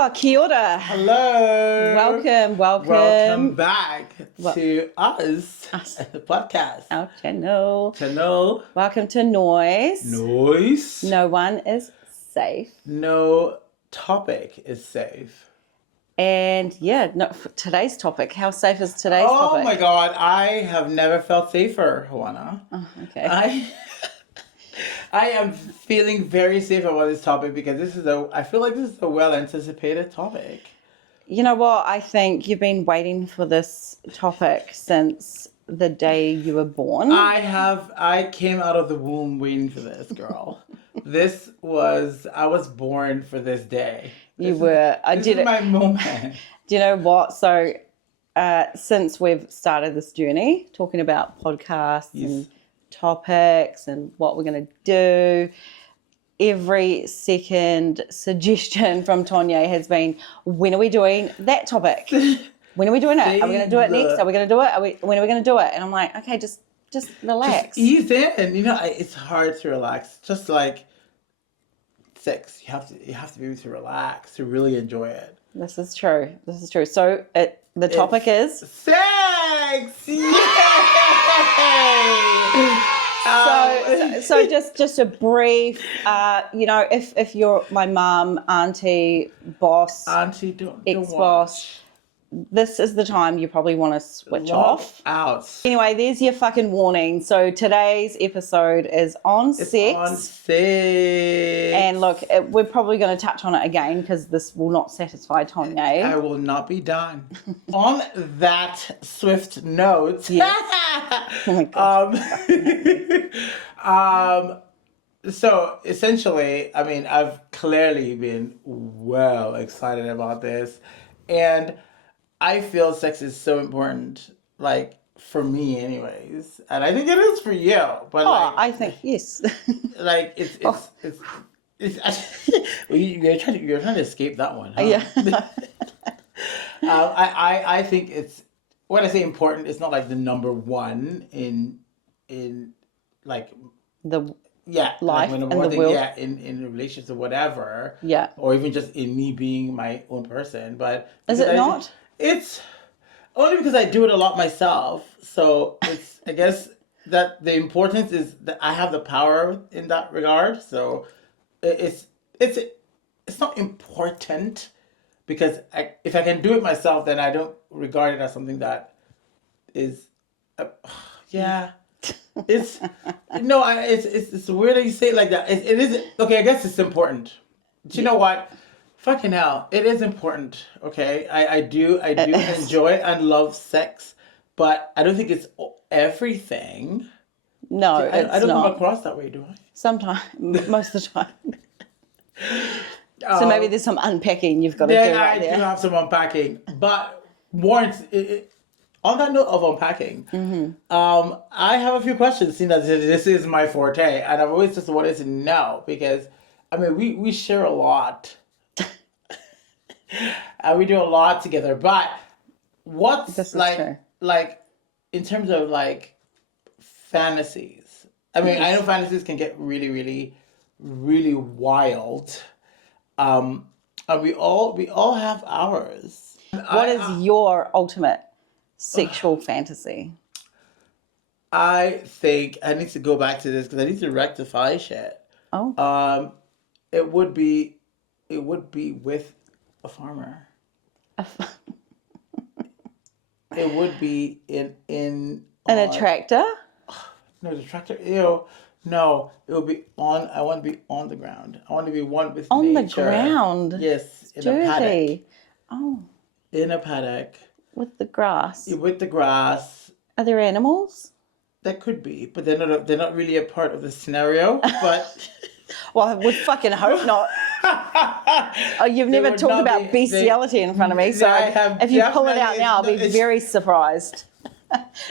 Oh, kia ora. Hello. Welcome. Welcome back to us, the podcast. Our channel. Welcome to NOIS. NOIS. No one is safe. No topic is safe. And today's topic. How safe is today's topic? Oh my God, I have never felt safer, Hoana. Oh, okay. I am feeling very safe about this topic because I feel like this is a well-anticipated topic. You know what? I think you've been waiting for this topic since the day you were born. I came out of the womb waiting for this, girl. I was born for this day. This is my moment. Do you know what? So, since we've started this journey, talking about podcasts and topics and what we're going to do, every second suggestion from Tonye has been, when are we doing that topic? When are we doing it? Are we going to do it next? Are we going to do it? When are we going to do it? And I'm like, okay, just relax. Just ease in. You know, it's hard to relax. Just like sex, you have to be able to relax to really enjoy it. This is true. So the topic is sex. Yay! So just a brief, if you're my mum, auntie, boss, ex-boss, this is the time you probably want to switch off. Out. Anyway, there's your fucking warning. So today's episode is on sex. And look, we're probably going to touch on it again because this will not satisfy Tonye. I will not be done. On that swift note. Yes. Oh my God. So essentially, I mean, I've clearly been well excited about this, and I feel sex is so important, like for me anyways, and I think it is for you, but I think yes. Like it's you're trying to escape that one, huh? Yeah. I think it's, when I say important, it's not like the number one in like the life like and the world. Yeah, in relationships or whatever. Yeah. Or even just in me being my own person. But is it not? It's only because I do it a lot myself. So it's, I guess that the importance is that I have the power in that regard. So it's not important because if I can do it myself, then I don't regard it as something that is, It's it's weird that you say it like that. It is okay. I guess it's important. Do you know what? Fucking hell, it is important. Okay, I do enjoy and love sex, but I don't think it's everything. No, I don't come across that way, do I? Sometimes, most of the time. So maybe there's some unpacking you've got to do right there. I do have some unpacking, but more. On that note of unpacking, I have a few questions, seeing that this is my forte, and I've always just wanted to know, because, I mean, we share a lot, and we do a lot together, but what's like, in terms of, like, fantasies? I mean, I know fantasies can get really, really, really wild, and we all have ours. What is your ultimate sexual fantasy? I think I need to go back to this because I need to rectify shit. Oh. It would be with a farmer. It would be in a tractor? No, the tractor. Ew. No, it would be on. I want to be on the ground. I want to be one with on nature. The ground. Yes, in dirty. A paddock. Oh. In a paddock. With the grass. With the grass. Are there animals? That could be, but they're not really a part of the scenario. But well, I would fucking hope not. Oh, you've never talked about bestiality in front of me, so if you pull it out now, I'll be very surprised.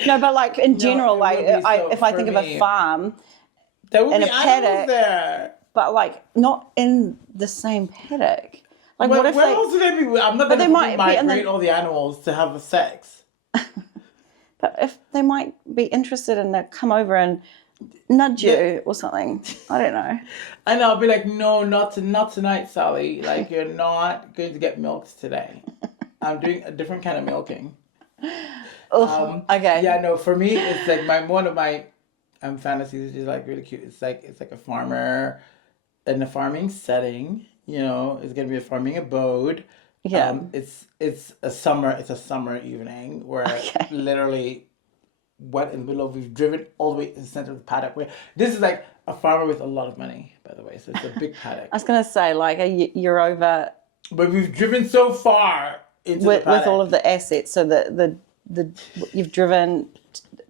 No, but like in general, like if I think of a farm, there would and be a paddock there, but like not in the same paddock. Like, where else would they be? I'm not going to migrate all the animals to have sex. But if they might be interested in come over and nudge you or something. I don't know. And I'll be like, no, not tonight, Sally. Like, you're not going to get milked today. I'm doing a different kind of milking. Okay. Yeah, no, for me, it's like one of my fantasies is like really cute. It's like a farmer in a farming setting. You know, it's gonna be a farming abode. Yeah. It's a summer evening where literally what in the middle of we've driven all the way to the center of the paddock. Where this is like a farmer with a lot of money, by the way. So it's a big paddock. I was gonna say like you're over, but we've driven so far into the paddock with all of the assets. So the you've driven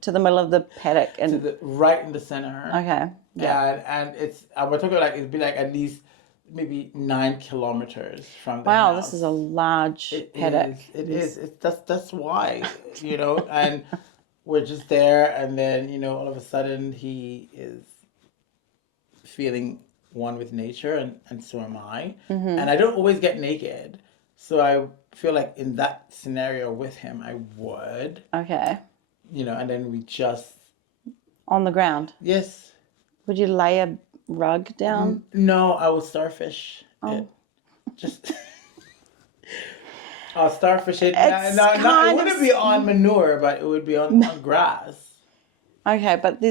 to the middle of the paddock and right in the center. Okay. Yeah, and it's we're talking like it'd be like at least maybe 9 kilometers from the wow, house. this is a large paddock. It is. That's why, you know, and we're just there, and then, you know, all of a sudden he is feeling one with nature, and so am I. Mm-hmm. And I don't always get naked, so I feel like in that scenario with him, I would. Okay. You know, and then we just on the ground. Yes. Would you lay a rug down? No, I will starfish it. Just I'll starfish it. It wouldn't be on manure, but it would be on grass. Okay, but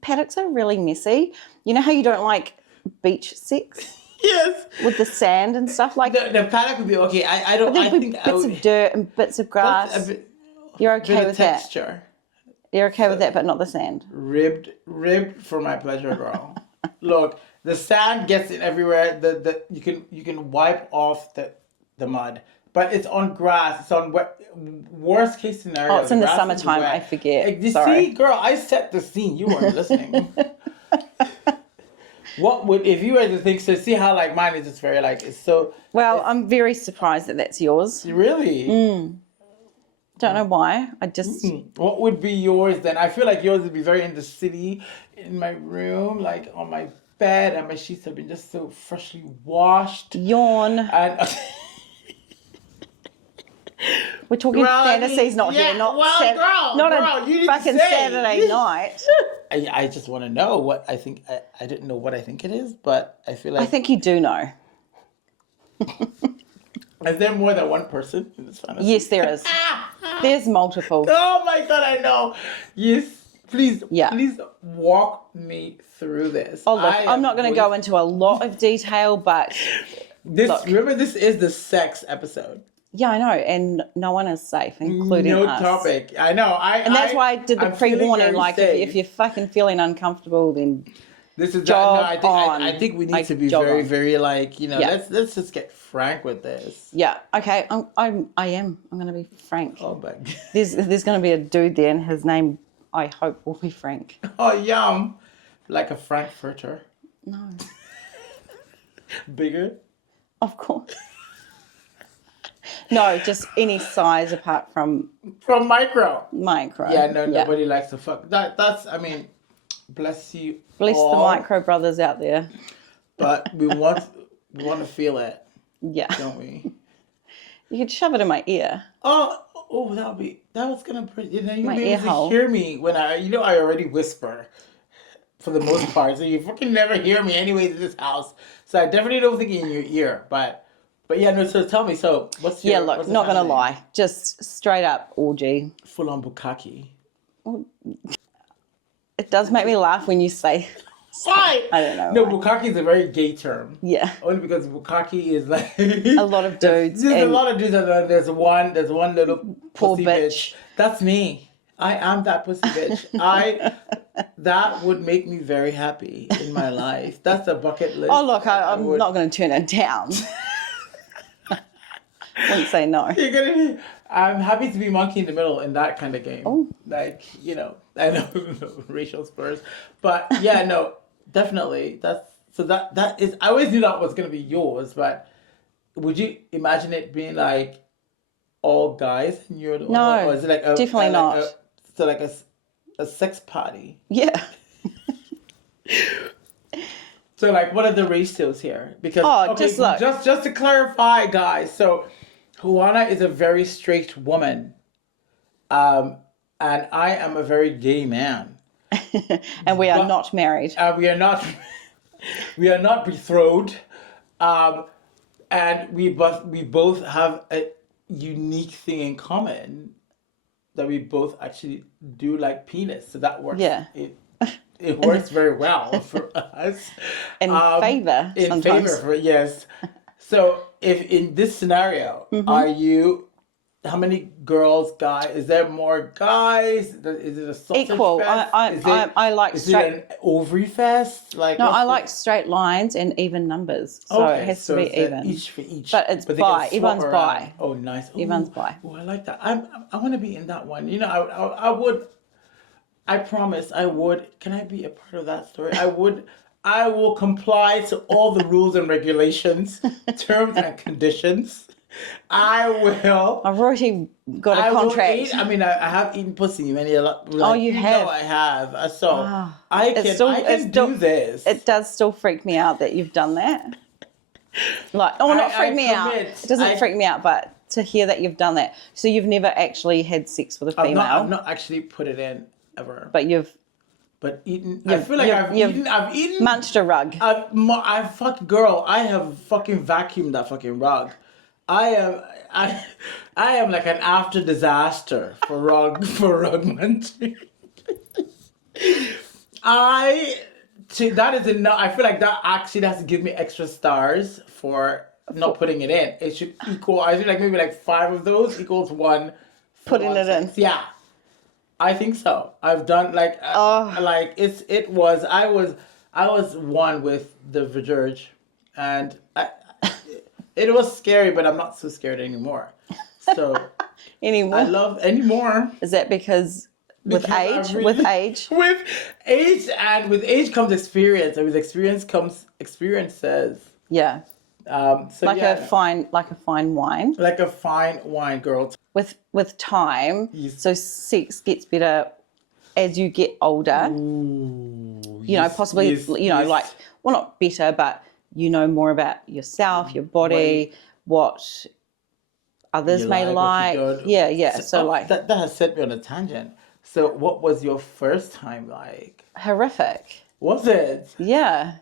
paddocks are really messy. You know how you don't like beach sex? Yes. With the sand and stuff like the paddock would be okay. I don't. But I there'd think be bits of dirt and bits of grass. You're okay with that. Texture. You're okay with that, but not the sand. Ribbed for my pleasure, girl. Look, the sand gets in everywhere. You can wipe off the mud, but it's on grass. It's on wet. Worst case scenario. Oh, it's in the summertime. I forget. You see, girl, I set the scene. You weren't listening. What would if you were to think so? See how like mine is just very like it's so. Well, I'm very surprised that that's yours. Really. Don't know why. I just. What would be yours then? I feel like yours would be very in the city, in my room, like on my bed, and my sheets have been just so freshly washed. Yawn. And we're talking fantasies, not here, not a fucking Saturday night. I just want to know what I think. I didn't know what I think it is, but I feel like I think you do know. Is there more than one person in this fantasy? Yes, there is. There's multiple. Oh my god, I know. Yes, please walk me through this. Oh, look, I'm not going to go into a lot of detail, but remember, this is the sex episode. Yeah, I know, and no one is safe, including us. No topic. I know. And that's why I did the pre-warning. Like, if you're fucking feeling uncomfortable, then this is jog on. I think we need to be very, very like, you know. Let's just get frank with this. Yeah. Okay. I am. I'm going to be frank. Oh my. There's going to be a dude there, and his name, I hope, will be Frank. Oh, yum! Like a Frankfurter. No. Bigger. Of course. No, just any size apart from micro. Micro. Yeah, no, nobody likes to fuck. That's. I mean, bless you. Bless all, the micro brothers out there. But we want to feel it. Yeah. Don't we? You could shove it in my ear. Oh, that was gonna. You know, you'll my be ear able to hole. hear me when I already whisper. For the most part, so you fucking never hear me anyways in this house. So I definitely don't think in your ear, but yeah, no. So tell me, so what's your? Yeah, look, not gonna lie, just straight up orgy. Full on bukkake. It does make me laugh when you say. Why? I don't know. No, why. bukkake is a very gay term. Yeah. Only because bukkake is like a lot of dudes. There's a lot of dudes. And there's one little poor pussy bitch. That's me. I am that pussy bitch. That would make me very happy in my life. That's a bucket list. Oh look, I'm not going to turn it down. I wouldn't say no. You're gonna be. I'm happy to be monkey in the middle in that kind of game. Oh. Like, you know, I know racial slurs, but yeah, no, definitely. That is. I always knew that was gonna be yours, but would you imagine it being like all guys and you're the no, one, or is it like definitely not. Like a sex party. Yeah. So like, what are the ratios here? Because just look. Just to clarify, guys. So, Hoana is a very straight woman, and I am a very gay man. And we are not married. We are not. We are not betrothed. And we both have a unique thing in common, that we both actually do like penis. So that works. Yeah. It works very well for us. In favor In sometimes. favor, yes. So if in this scenario, how many girls, guys? Is there more guys? Is it a sausage Equal. fest? I like Is straight. it an ovary fest? Like, No, I like straight lines and even numbers. So it has to be it's even. each for each. But it's they can bi. swap Everyone's around. bi. Oh, nice. Ooh, Everyone's bi. Oh, I like that. I want to be in that one. You know, I would. I promise I would. Can I be a part of that story? I would. I will comply to all the rules and regulations, terms and conditions. I will. I've already got a I will contract. eat. I mean, I have eaten pussy many a lot. Oh, you have? No, I have. So I It's can do this. It does still freak me out that you've done that. Like, oh, not freak me out. commit. It doesn't freak me out, but to hear that you've done that. So you've never actually had sex with a female. I've not actually put it in ever. But you've eaten. I feel like I've eaten. munched a rug. I have fucking vacuumed that fucking rug. I am like an after disaster for rug munching. That is enough. I feel like that actually has to give me extra stars for not putting it in. It should equal. I feel like maybe like 5 of those equals 1. Putting it in. Yeah, I think so. I've done like I was one with the Vajurge, and it was scary, but I'm not so scared anymore. So Anymore. I love anymore. Is that because with age? With age? With age, and with age comes experience, and with experience comes experiences. Yeah. So like a fine wine. Like a fine wine, girl. With time, so sex gets better as you get older. Ooh, Possibly, like, well, not better, but you know more about yourself, your body, what others may like. Yeah. So like that has set me on a tangent. So what was your first time like? Horrific. Was it? Yeah.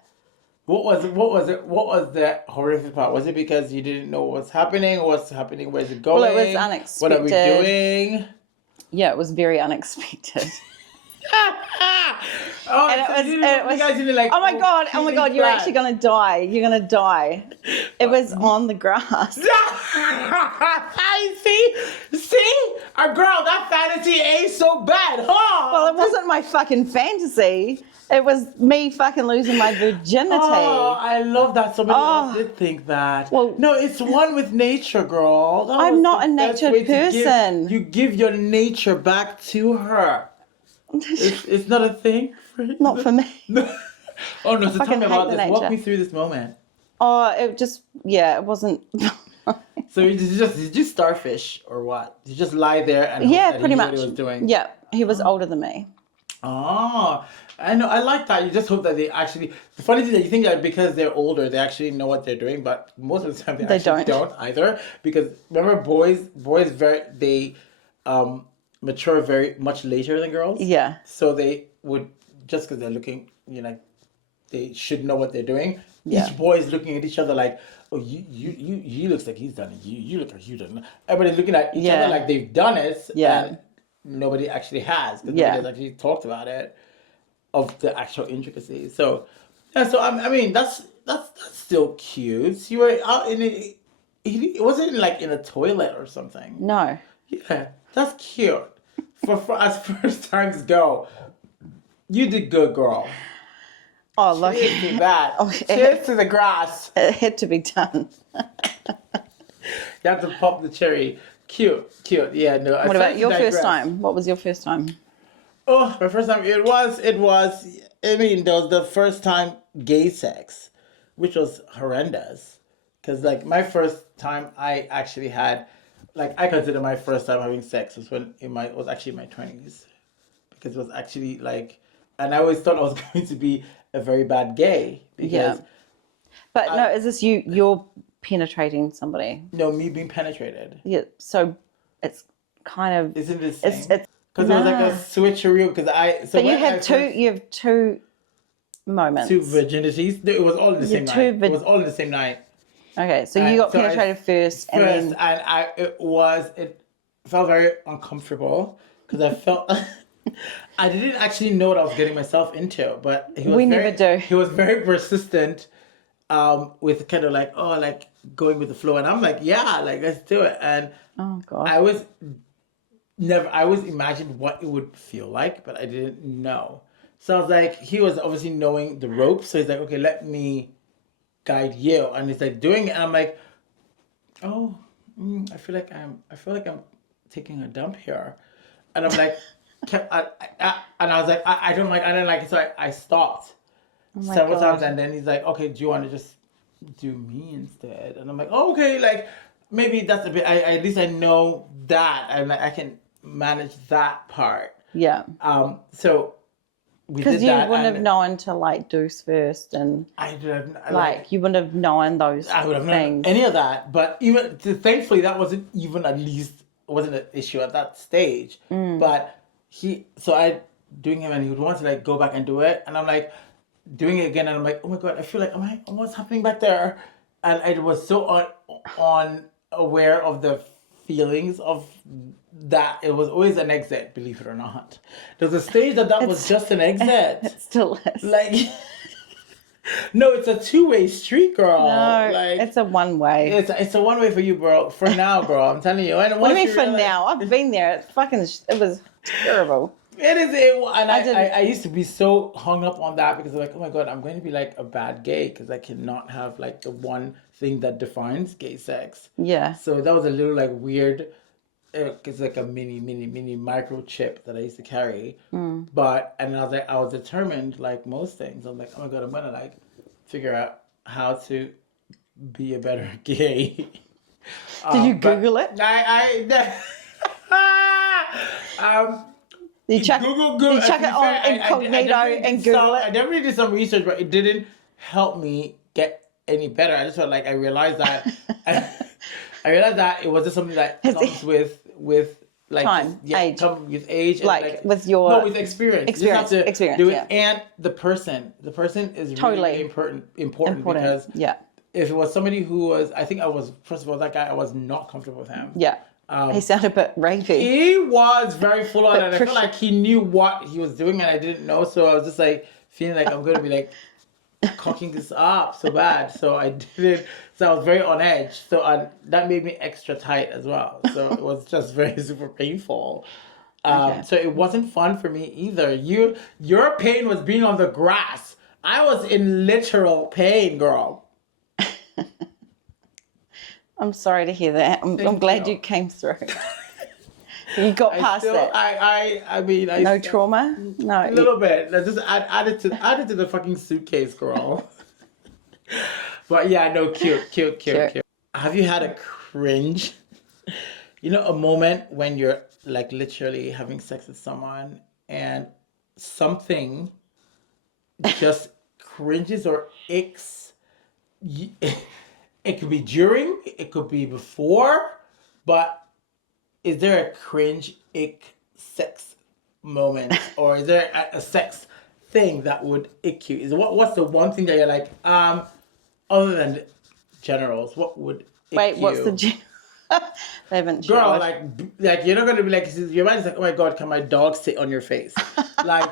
What was it? What was the horrific part? Was it because you didn't know what's happening? What's happening? Where's it going? Well, it was unexpected. What are we doing? Yeah, it was very unexpected. Oh, And so you guys didn't like. oh my god, you're actually gonna die. You're gonna die. It was on the grass. See, a girl, that fantasy ain't so bad, huh? Well, it wasn't my fucking fantasy. It was me fucking losing my virginity. Oh, I love that. Somebody else did think that. Well, no, it's one with nature, girl. I'm not a natured person. You give your nature back to her. It's not a thing for you. Not for me. Oh no! So tell me about this. nature. Walk me through this moment. Oh, it wasn't. So did you starfish or what? Did you just lie there and Yeah, hope that pretty he knew much. what he was doing? Yeah, he was older than me. Oh, I know. I like that. You just hope that they actually. The funny thing that you think that because they're older, they actually know what they're doing, but most of the time they actually don't either. Because remember, boys mature very much later than girls. Yeah. So they would just because they're looking, they should know what they're doing. Yeah. Each boy is looking at each other like, oh, he looks like he's done it. You look like you done it. Everybody's looking at each other like they've done it. Yeah. And nobody actually has because nobody has actually talked about it of the actual intricacies. So yeah, so I mean that's still cute. You were out in it wasn't like in a toilet or something. No. Yeah, that's cute. For as first times go, you did good, girl. Oh, look. Cheers to that. Cheers to the grass. It had to be done. You have to pop the cherry. Cute. Yeah, no. What about your first time? What was your first time? Oh, my first time. It was. I mean, there was the first time gay sex, which was horrendous. Because like my first time, I actually had, like I consider my first time having sex was when it was actually in my 20s, because it was actually like, and I always thought I was going to be a very bad gay because. But no, is this you're penetrating somebody? No, me being penetrated. Yeah, so it's kind of... Isn't it the same? It's Because it was like a Nah. switcheroo. Because So you have two moments. two virginities. No, it was all in the same night. It was all in the same night. Okay, so And you got so penetrated first, and then it felt very uncomfortable because I felt I didn't actually know what I was getting myself into, but never do. He was very persistent, with kind of like going with the flow, and I'm like, yeah, like let's do it. And oh god, I always imagined what it would feel like, but I didn't know. So I was like, he was obviously knowing the ropes, so he's like, okay, let me guide you, and he's like doing it, and I'm like, oh, I feel like I'm taking a dump here, and I'm like, and I was like, I don't like it, so I stopped several times, and then he's like, okay, do you want to just do me instead? And I'm like, oh, okay, like maybe that's a bit. At least I know that, and I can manage that part. yeah. So we did Because you that, wouldn't have known to like deuce first, and I didn't like you wouldn't have known those I would have things. known any of that, but even thankfully that wasn't even wasn't an issue at that stage. But I doing him, and he would want to like go back and do it, and I'm like doing it again, and I'm like, oh my god, I feel like what's happening back there, and I was so unaware of the feelings of that. It was always an exit, believe it or not. There's a stage that was just an exit. It still is. Like. No, it's a two-way street, girl. No, like it's a one-way. it's a one-way for you, bro. For now, girl, I'm telling you. And What do you mean for now? I've been there. It was terrible. It is, and I used to be so hung up on that because I'm like, oh my god, I'm going to be like a bad gay because I cannot have like the one thing that defines gay sex. Yeah. So that was a little like weird. It's like a mini microchip that I used to carry. But and I was determined, like most things. I'm like, oh my god, I'm gonna like figure out how to be a better gay. Did you Google it? You chuck it on incognito and Google it? I definitely did some research, but it didn't help me get any better. I just felt like I realized that it was just something that comes with like time, age, come with age, like with with experience. You just have to experience, do it, yeah. And the person is totally really important because if it was somebody who was, I think I was, first of all, that guy, I was not comfortable with him. Yeah. He sounded a bit rapey. He was very full on, and I felt like he knew what he was doing, and I didn't know. So I was just like feeling like I'm going to be like cocking this up so bad. So I didn't. So I was very on edge. So that made me extra tight as well. So it was just very super painful. So it wasn't fun for me either. Your pain was being on the grass. I was in literal pain, girl. I'm sorry to hear that. I'm glad you came through. You got past it. I mean, no trauma? No. A little bit. Let's just add it to the fucking suitcase, girl. But yeah, no, cute. Have you had a cringe? You know, a moment when you're like literally having sex with someone and something just cringes or icks. It could be during, it could be before, but is there a cringe, ick, sex moment, or is there a sex thing that would ick you? What's the one thing that you're like, other than generals, what would ick you? What's the they haven't girl, like you're not gonna be like, your mind's like, oh my god, can my dog sit on your face? Like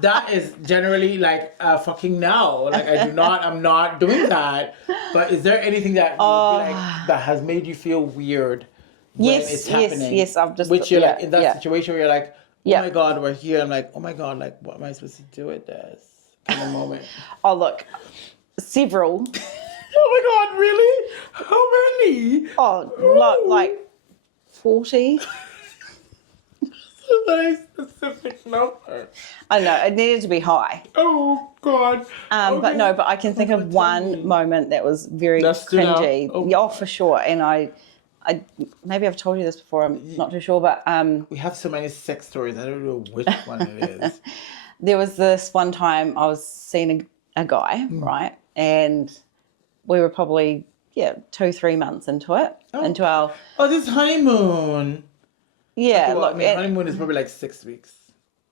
that is generally like fucking no. Like I'm not doing that. But is there anything that you would be like, that has made you feel weird when it's happening? Yes, I've just which you're like in that situation where you're like, oh my god, we're here. I'm like, oh my god, like what am I supposed to do with this kind of moment? Oh look, several. Oh my god, really? How many? Oh, like 40. Very specific number. I know, it needed to be high. Oh god. Okay. But I can think of one moment that was very cringy. Oh, for sure. And I maybe I've told you this before, I'm not too sure, but we have so many sex stories, I don't know which one it is. There was this one time I was seeing a guy, right? And we were probably 2-3 months into it. Into our this honeymoon. Yeah, Okay, well, look, I mean, honeymoon is probably like 6 weeks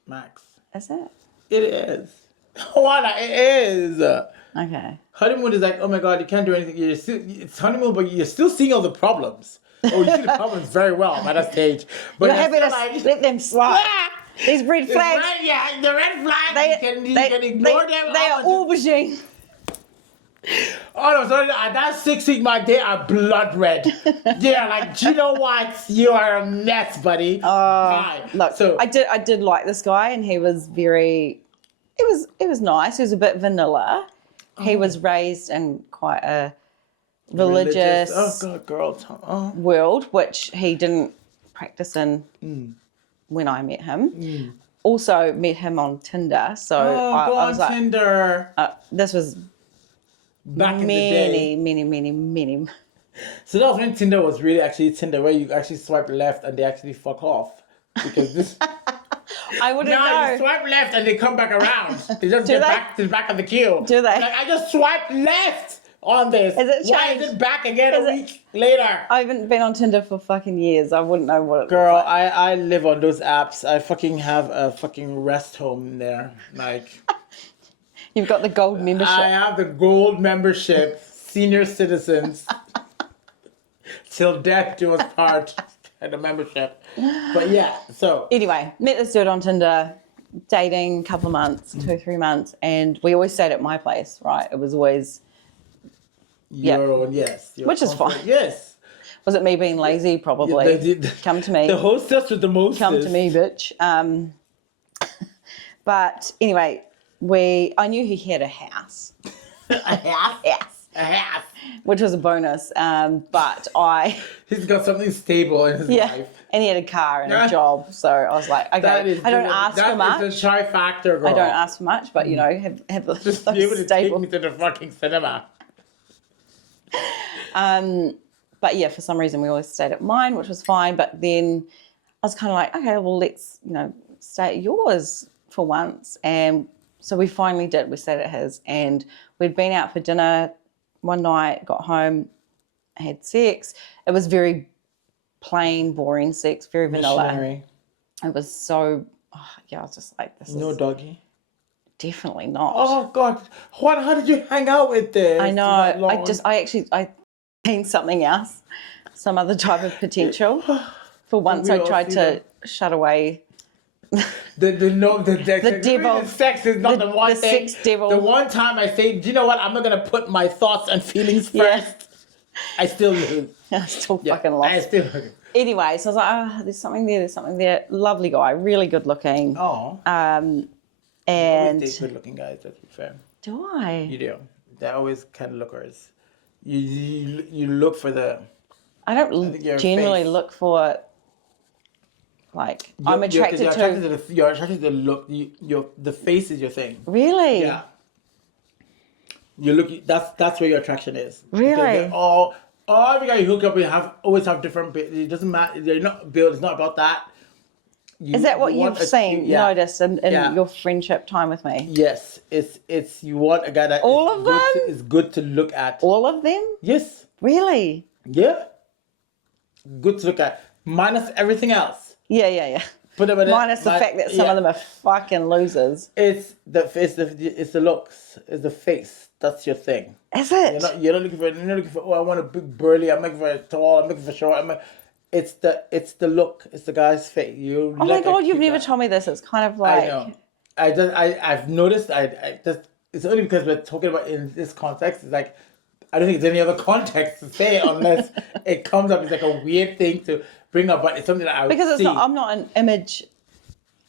max. is it? It is. Hoana, it is. Okay. Honeymoon is like, oh my god, you can't do anything. It's honeymoon, but you're still seeing all the problems. Oh, you see the problems very well by that stage. But You're happy to like, let them slide. These red flags. The red flags, you can ignore them. They are aubergine. Oh no, sorry, that 6 week mark, they are blood red. Yeah, like, you know what? You are a mess, buddy. Bye. Look, So I did like this guy, and he was very. It was nice. He was a bit vanilla. He was raised in quite a religious oh god, girl. world, which he didn't practice in when I met him. Also met him on Tinder, so I was like, Tinder. this was Back in the day. many. So that was when Tinder was really actually Tinder, where you actually swipe left and they actually fuck off. Because this I wouldn't now know. you swipe left and they come back around. They just get back to the back of the queue. Do they? Like, I just swiped left on this. Is it Why changed? is it back again a week later? I haven't been on Tinder for fucking years. I wouldn't know what it Girl, looks like. I live on those apps. I fucking have a fucking rest home there. Like, You've got the gold membership. I have the gold membership, senior citizens, till death do us part, and the membership. But yeah, so Anyway, met this dude on Tinder, dating a couple of months, 2-3 months, and we always stayed at my place, right? It was always, your own, yes. your Which is comfort, fine. Yes. was it me being lazy? Probably. Come to me. The hostess with the most. Come to me, bitch. But anyway, I knew he had a house. A house? Yes. A house. Which was a bonus. But He's got something stable in his life. and he had a car and a job. So I was like, okay, I don't ask for much. That is the trifactor, girl. I don't ask for much, but, you know, have Just those be able to take stable. me to the fucking cinema. But yeah, for some reason we always stayed at mine, which was fine. But then I was kind of like, okay, well, let's, you know, stay at yours for once. And so we finally did. We stayed at his, and we'd been out for dinner one night, got home, had sex. It was very plain, boring sex, very vanilla. Missionary. It was so, I was just like, this No is doggy. definitely not. Oh God, how did you hang out with this? I know. I think something else, some other type of potential. For once, I tried to shut away. The devil. The Sex is not the one the thing. sex devil. The one time I say, do you know what? I'm not gonna put my thoughts and feelings first. Yeah. I still lose. I still fucking lost. I still lose. Anyway, so I was like, there's something there. Lovely guy, really good looking. Oh. And Always date good looking guys, let's be fair. do I? You do. They're always kind of lookers. You look for the. I don't generally face. look for. Like, I'm attracted to. You're attracted to the look. The face is your thing. Really? Yeah. You look. That's where your attraction is. Really? All every guy you hook up with always have different. It doesn't matter. They're not built. It's not about that. Is that what you've seen, noticed in your friendship time with me? Yes, it's you want a guy that all of them is good to look at. All of them? Yes. Really? Yeah. Good to look at, minus everything else. Yeah. Minus the fact that some of them are fucking losers. It's the looks, it's the face. That's your thing. Is it? You're not looking for. Oh, I want a big burly. I'm looking for tall. I'm looking for short. It's the look. It's the guy's face. Oh my God, you've never told me this. It's kind of like. I know. I've noticed. It's only because we're talking about in this context. It's like, I don't think there's any other context to say it unless it comes up. It's like a weird thing to bring up, but it's something that I would because it's see. not. I'm not an image.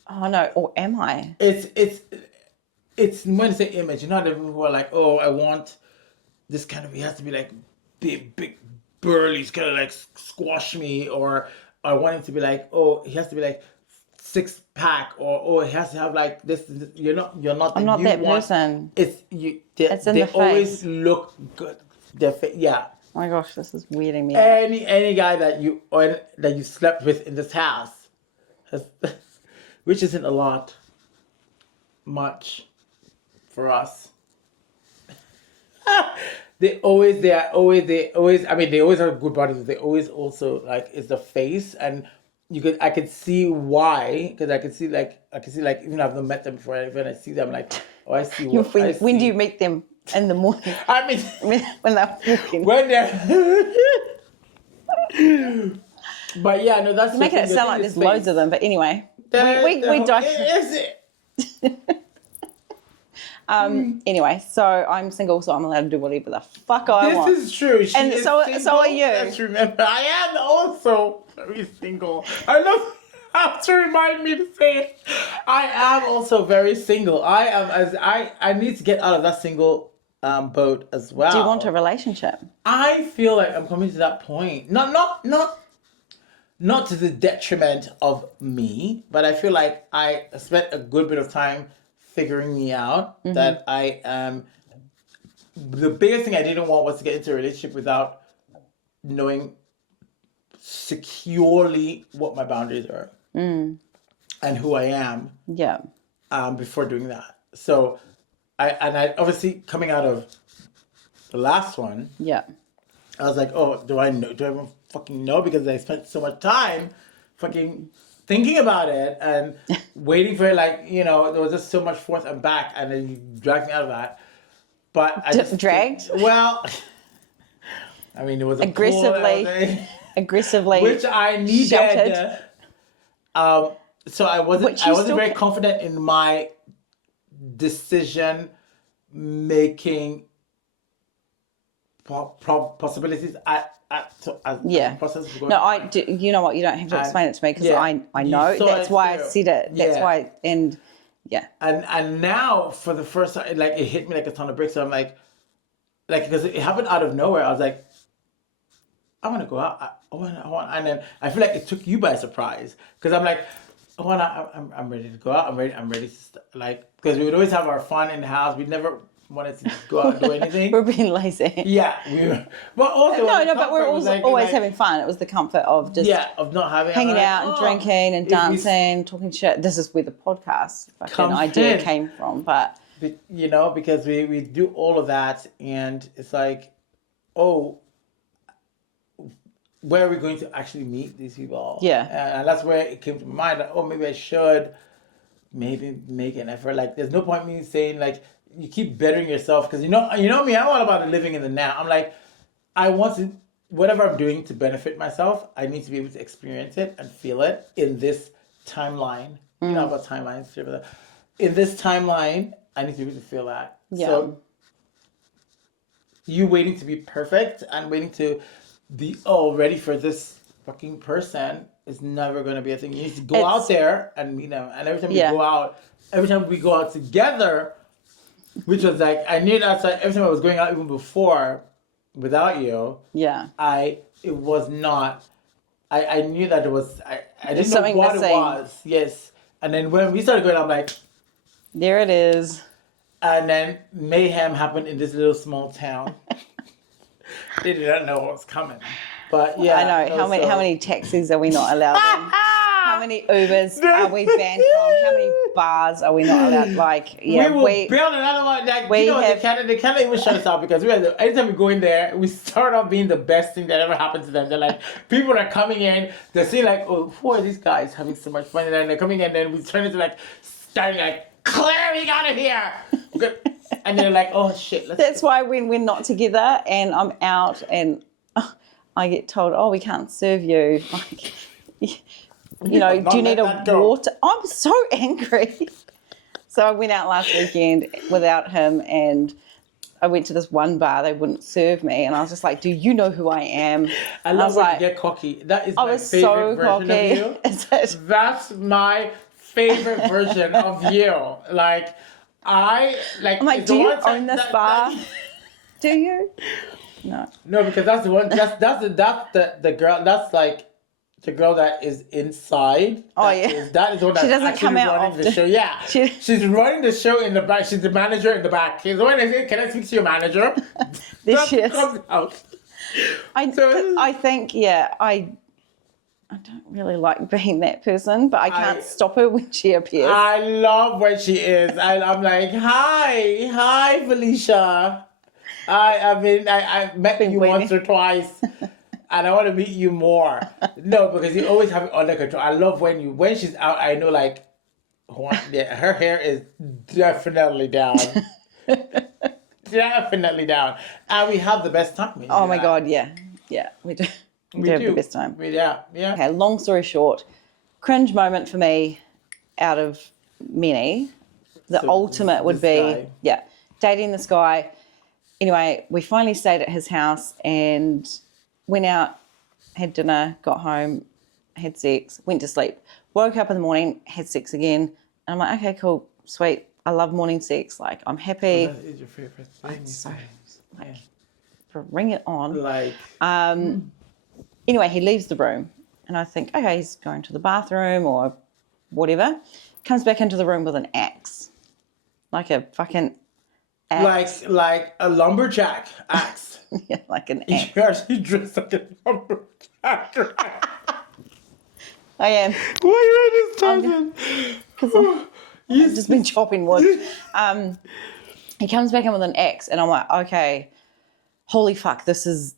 Oh no, or am I? It's when you say image, you're not everyone who are like, oh, I want this kind of. He has to be like big burly. He's gonna like squash me, or I want him to be like, oh, he has to be like 6-pack, or oh, he has to have like this. You're not. I'm not that person. It's you. It's in they the face. always look good. Yeah. Oh my gosh, this is weirding me. Any guy that you slept with in this house, which isn't a lot, much, for us. They always have good bodies. They always also like it's the face, and I could see why, because I could see like even though I've not met them before, when I see them, like, oh, I see what I see. When do you meet them in the morning? I mean, when they're walking. when they're. But yeah, no, that's You're making it sound like there's loads of them, but anyway, we don't. Is it? Anyway, so I'm single, so I'm allowed to do whatever the fuck I want. This is true. She And is so single. are you. Let's remember, I am also very single. I love how to remind me to say it. I am also very single. I need to get out of that single boat as well. Do you want a relationship? I feel like I'm coming to that point. Not to the detriment of me, but I feel like I spent a good bit of time figuring me out. Mm-hmm. That I am. The biggest thing I didn't want was to get into a relationship without knowing securely what my boundaries are and who I am. Yeah. Before doing that, so I obviously coming out of the last one. Yeah. I was like, oh, do I know? Do I even fucking know? Because I spent so much time fucking thinking about it and waiting for it. Like, there was just so much forth and back, and then you dragged me out of that. But I just dragged. Well, I mean, it was aggressively, which I needed. Shouted. So I wasn't very confident in my decision making possibilities as the process was going. No, I do. You know what? You don't have to explain it to me because I know. That's why I said it. That's why. And yeah. And now for the first time, like, it hit me like a ton of bricks. So I'm like because it happened out of nowhere. I was like, I want to go out. I want, and then I feel like it took you by surprise because I'm like, I'm ready to go out. I'm ready to because we would always have our fun in the house. We never wanted to go out and do anything. We're being lazy. Yeah, we were. But also but we're also always having fun. It was the comfort of just of not having hanging out and drinking and dancing, talking shit. This is where the podcast fucking idea came from. But because we do all of that, and it's like, oh, where are we going to actually meet these people? Yeah. And that's where it came to my mind. Like, oh, maybe I should maybe make an effort. Like, there's no point me saying, like, you keep bettering yourself. Because, you know me, I'm all about living in the now. I'm like, I want to, whatever I'm doing to benefit myself, I need to be able to experience it and feel it in this timeline. You know about timelines. In this timeline, I need to be able to feel that. Yeah. So, you waiting to be perfect and waiting to be ready for this fucking person is never going to be a thing. You need to go out there and and every time we go out together, which was like, I knew that every time I was going out even before without you, I knew that it was, I didn't know what it was. Yes. And then when we started going, I'm like, there it is. And then mayhem happened in this little small town. They didn't know what was coming. But yeah. I know. How many taxis are we not allowed in? How many Ubers are we banned from? How many bars are we not allowed? Like, yeah, we will build another one. Like, they can't even shut us out because anytime we go in there, we start off being the best thing that ever happened to them. They're like, people are coming in, they're seeing like, oh, who are these guys having so much fun? And then they're coming in, and then we turn into like, starting like, Claire, we got it here. And they're like, oh shit. That's why when we're not together and I'm out and I get told, oh, we can't serve you. Like, do you need a water? I'm so angry. So I went out last weekend without him and I went to this one bar, they wouldn't serve me. And I was just like, do you know who I am? I love when you get cocky. That is my favorite version of you. That's my favorite version of you. Like, I'm like, do you own this bar? Do you? No. No, because that's the one. That's the girl. That's like the girl that is inside. That is the one that's actually running the show. Yeah, she's running the show in the back. She's the manager in the back. She's the one that says, "Can I speak to your manager?" This shit comes out. I think I don't really like being that person, but I can't stop her when she appears. I love when she is. I'm like, hi, Felicia. I met you once or twice. and I want to meet you more. No, because you always have it under control. I love when she's out, I know like her hair is definitely down. Definitely down. And we have the best time. Oh my God, yeah. Yeah, we do. We do have the best time. Yeah. Okay, long story short, cringe moment for me out of many. The ultimate would be, dating this guy. Anyway, we finally stayed at his house and went out, had dinner, got home, had sex, went to sleep. Woke up in the morning, had sex again. And I'm like, okay, cool, sweet. I love morning sex. Like, I'm happy. That is your favorite thing. So, like, bring it on. Like. Anyway, he leaves the room. And I think, okay, he's going to the bathroom or whatever. Comes back into the room with an axe. Like a fucking axe. Like a lumberjack axe. Yeah, like an axe. You're actually dressed like a lumberjack. I am. Why are you this person? Because I've just been chopping wood. He comes back in with an axe, and I'm like, okay, holy fuck, this is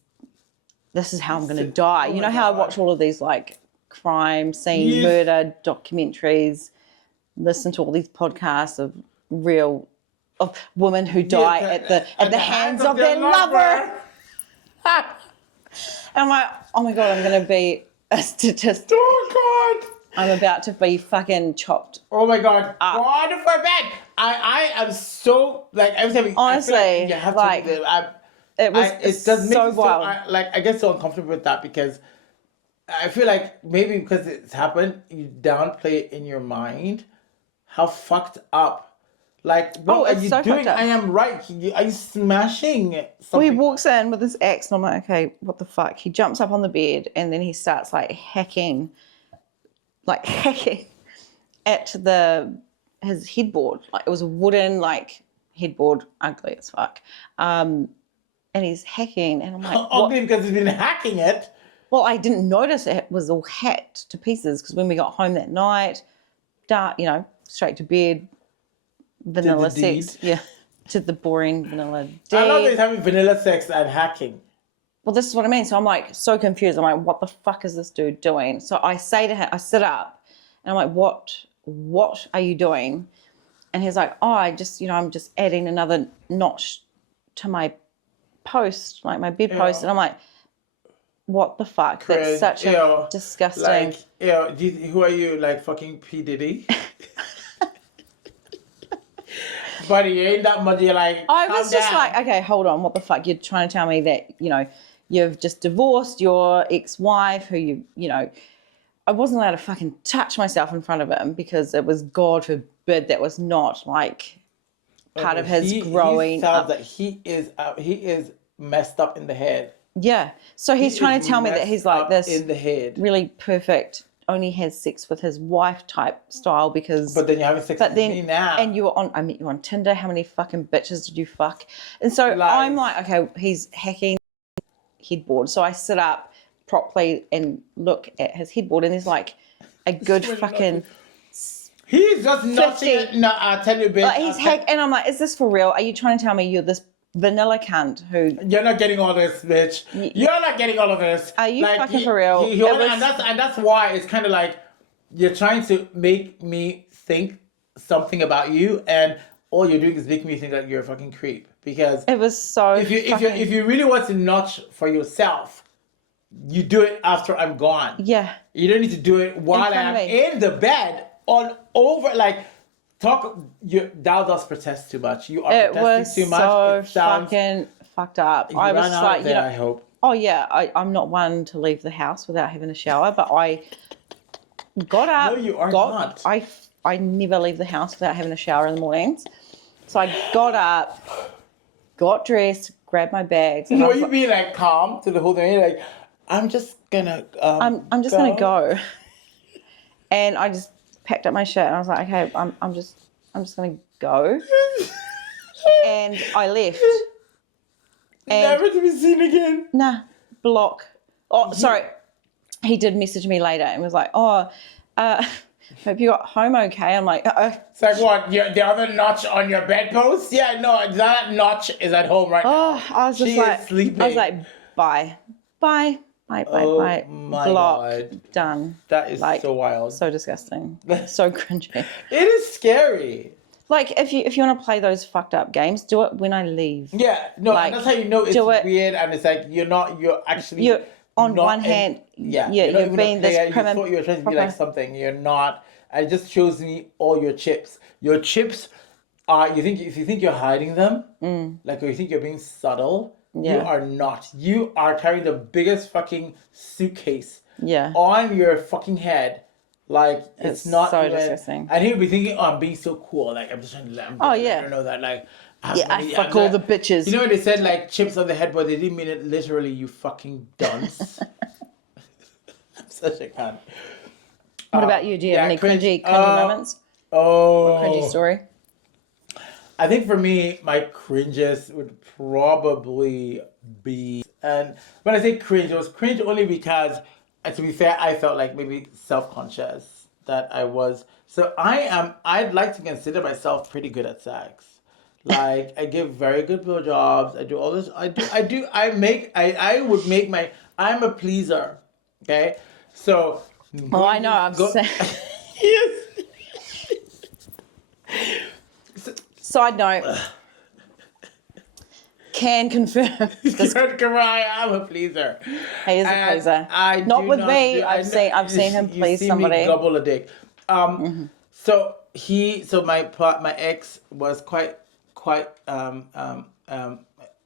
how I'm going to die. You know how I watch all of these like crime scene murder documentaries, listen to all these podcasts of women who die at the hands of their lover. And I'm like, oh my God, I'm going to be a statistic. Oh God. I'm about to be fucking chopped. Oh my God. God forbid. I am so like every time. Honestly, I feel like you have like, to. it does make so me wild. I get so uncomfortable with that because I feel like maybe because it's happened, you downplay it in your mind. How fucked up. Like, what are you so doing? fucked up. I am right. Are you smashing something? Well, he walks in with his axe, and I'm like, okay, what the fuck? He jumps up on the bed, and then he starts like hacking at his headboard. Like, it was a wooden like headboard, ugly as fuck. And he's hacking, and I'm like, ugly because he's been hacking it. Well, I didn't notice it was all hacked to pieces because when we got home that night, dark, straight to bed, vanilla sex. Yeah, to the boring vanilla deed. I love that he's having vanilla sex and hacking. Well, this is what I mean. So I'm like so confused. I'm like, what the fuck is this dude doing? So I say to him, I sit up, and I'm like, what are you doing? And he's like, oh, I'm just adding another notch to my post, like my bed post. And I'm like, what the fuck? That's such a disgusting. Like, who are you? Like fucking P. Diddy? Buddy, you ain't that much. You're like, I was just like, okay, hold on. What the fuck? You're trying to tell me that, you've just divorced your ex-wife who I wasn't allowed to fucking touch myself in front of him because it was, God forbid, that was not like part of his growing up. That he is messed up in the head. Yeah. So he's trying to tell me that he's like this in the head, really perfect, only has sex with his wife type style because. But then you're having sex with me now. And I met you on Tinder. How many fucking bitches did you fuck? And so I'm like, okay, he's hacking headboard. So I sit up properly and look at his headboard, and there's like a good fucking. He's just notching it. No, I'll tell you, bitch. He's and I'm like, is this for real? Are you trying to tell me you're this vanilla cunt who? You're not getting all this, bitch. You're not getting all of this. Are you fucking for real? And that's why it's kind of like you're trying to make me think something about you, and all you're doing is making me think that you're a fucking creep. Because it was so. If you really want to notch for yourself, you do it after I'm gone. Yeah. You don't need to do it while I'm in the bed Thou dost protest too much. You are protesting too much. It was fucking fucked up. I was like, I hope. Oh yeah, I'm not one to leave the house without having a shower, but I got up. No, you are not. I never leave the house without having a shower in the mornings. So I got up, got dressed, grabbed my bags. Were you being like calm to the whole thing? Like, I'm just gonna. I'm just gonna go. And I just packed up my shirt and I was like, okay, I'm just gonna go. And I left. Never to be seen again. Nah, block. Oh, sorry. He did message me later and was like, hope you got home okay. I'm like, It's like what? The other notch on your bedpost? Yeah, no, that notch is at home right now. I was just sleeping. I was like, bye. Bite, Oh bite, my block, God. done. That is Like, so wild. so disgusting. So cringy. It is scary. Like, if you want to play those fucked up games, do it when I leave. Yeah, no, Like, and that's how you know it's do it- weird, and it's like you're actually You're on not one in- hand, yeah, you're not even being a this player. prim You and thought you were trying to be like proper. something. You're not. And it just shows me all your chips. Your chips are. You think if you think you're hiding them, like or you think you're being subtle, you Yeah. are not. You are carrying the biggest fucking suitcase Yeah. on your fucking head. Like it's not so even, disgusting. and he'll be thinking, "Oh, I'm being so cool. Like I'm just trying to let him let her know that like Yeah, I fuck all the bitches. You know when they said like chips on the head, but they didn't mean it literally. You fucking dunce. I'm such a cunt. What about you? Do you have any cringy moments? Oh, Cringy story? I think for me, my cringes would probably be, and when I say cringe, it was cringe only because, to be fair, I felt like maybe self-conscious that I was. So I'd like to consider myself pretty good at sex. Like I give very good blowjobs. I do all this. I would make I'm a pleaser. Okay, so. Oh, I know. I've seen. Yes. Side note. Can confirm. I'm a pleaser. He is a pleaser. Not with me. I've seen him please somebody. Me gobble a dick. So my ex was quite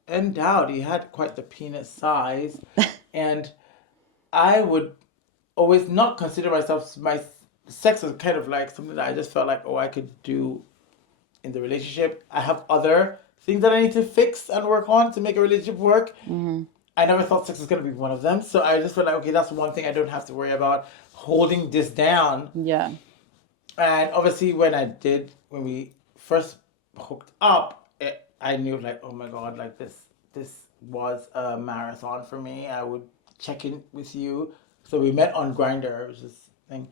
endowed. He had quite the penis size, and I would always not consider myself. My sex was kind of like something that I just felt like I could do in the relationship. I have other things that I need to fix and work on to make a relationship work. I never thought sex was going to be one of them. So I just felt like, okay, that's one thing I don't have to worry about holding this down. Yeah. And obviously when we first hooked up, I knew like, oh my God, like this was a marathon for me. I would check in with you. So we met on Grindr, which is thing.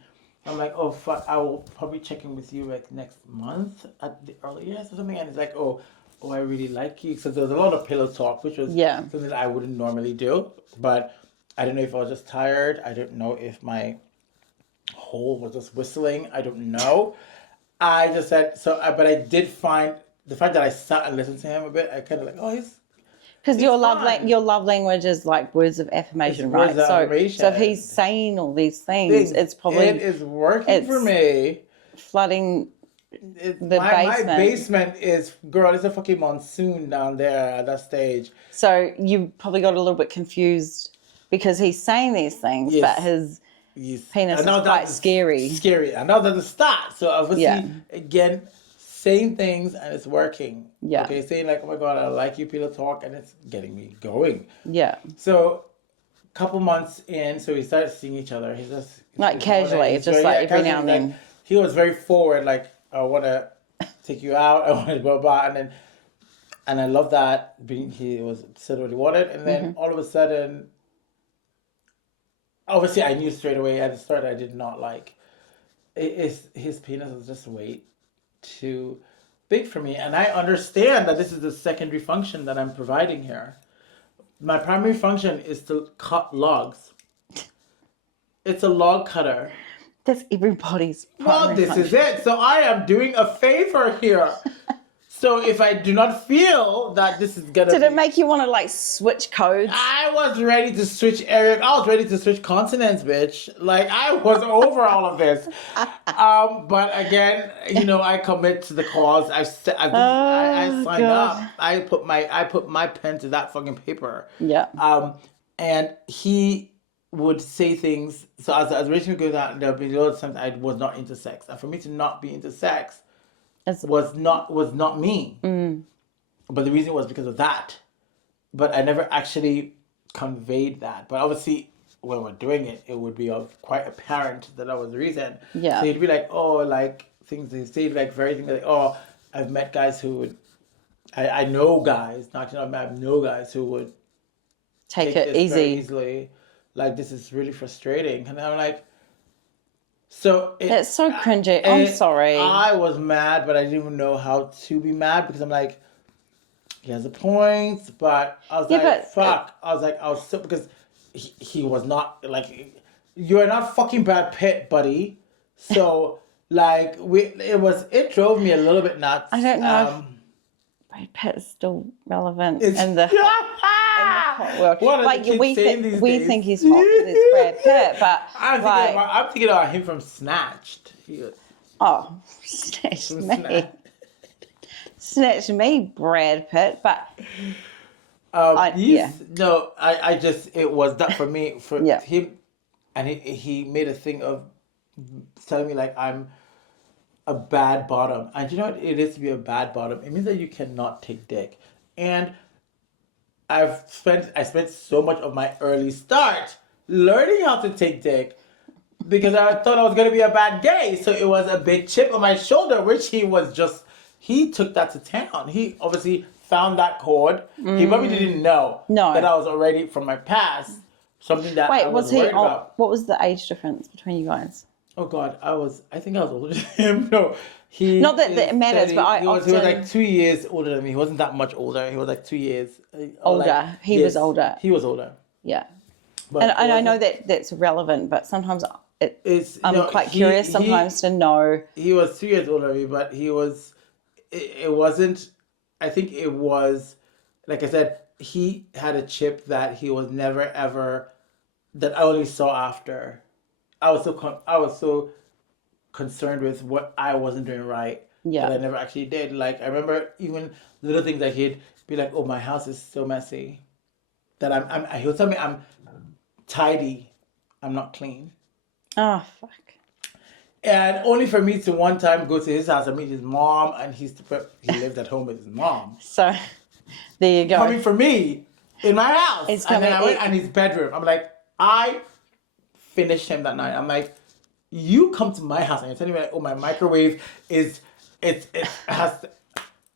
I'm like, oh fuck, I will probably check in with you like next month at the earliest or something. And it's like, oh, I really like you. So there was a lot of pillow talk, which was something that I wouldn't normally do. But I don't know if I was just tired. I don't know if my hole was just whistling. I don't know. I just said, but I did find the fact that I sat and listened to him a bit, I kind of like, he's... Because your love language is like words of affirmation, right? So if he's saying all these things, it's probably... It is working for me. Flooding... My basement is, girl, it's a fucking monsoon down there at that stage. So you probably got a little bit confused because he's saying these things, but his penis is quite scary. Scary. And now that's the start. So obviously, again, saying things and it's working. Yeah. Okay, saying like, oh my God, I like you, pillow talk, and it's getting me going. Yeah. So a couple months in, so we started seeing each other. He's just... Like casually, just like every now and then. Like, he was very forward, like, I want to take you out. I want to blah blah, and I love that. He said what he wanted, and then all of a sudden, obviously, I knew straight away at the start I did not like. His penis was just way too big for me, and I understand that this is the secondary function that I'm providing here. My primary function is to cut logs. It's a log cutter. That's everybody's Well, this is it. So I am doing a favor here. So if I do not feel that this is gonna Did it make you want to like switch codes? I was ready to switch area. I was ready to switch continents, bitch. Like I was over all of this. But again, I commit to the cause. I signed up. I put my pen to that fucking paper. Yeah. And he would say things. So as the relationship goes on, there'll be a lot of times I was not into sex. And for me to not be into sex was not me. But the reason was because of that. But I never actually conveyed that. But obviously, when we're doing it, it would be quite apparent that was the reason. Yeah. So he'd be like, like things they say, like very things like, I've met guys who would, I know guys, not I know guys who would take it easy. Very easily. Like, this is really frustrating. And I'm like, so... That's so cringy. I'm sorry. I was mad, but I didn't even know how to be mad because I'm like, he has a point, but I was fuck. I was so... Because he was not like, you're not fucking Brad Pitt, buddy. So like it drove me a little bit nuts. I don't know if Brad Pitt is still relevant It's in the hot world. What are Like the kids we saying these we days? think he's hot because it's Brad Pitt, but I'm thinking about him from Snatched. oh, snatch From me, Snatched. snatch me, Brad Pitt. But No, I just, it was that for me, for Yeah. him, and he made a thing of telling me like I'm a bad bottom. And you know what it is to be a bad bottom? It means that you cannot take dick. And I spent so much of my early start learning how to take dick because I thought I was gonna be a bad gay. So it was a big chip on my shoulder, which he took that to town. He obviously found that chord. He probably didn't know that I was already from my past. Something that I was worried about. What was the age difference between you guys? Oh God, I think I was older than him. No, Not that it matters, but he was like 2 years older than me. He wasn't that much older. He was like 2 years older. Like, he was older. He was older. Yeah, But and I know that that's relevant, but sometimes I'm quite curious to know. He was 2 years older than me, but he was. It wasn't. I think it was, like I said, he had a chip that he was never ever, that I only saw after. I was so concerned with what I wasn't doing right that I never actually did. Like I remember even little things like he'd be like, "Oh, my house is so messy," that he would tell me I'm tidy, I'm not clean. Oh fuck. And only for me to one time go to his house and meet his mom, and he lived at home with his mom. So there you go. Coming for me in my house. And then I went in his bedroom. I'm like, I finished him that night. I'm like, you come to my house and you're telling me like, oh, my microwave it has,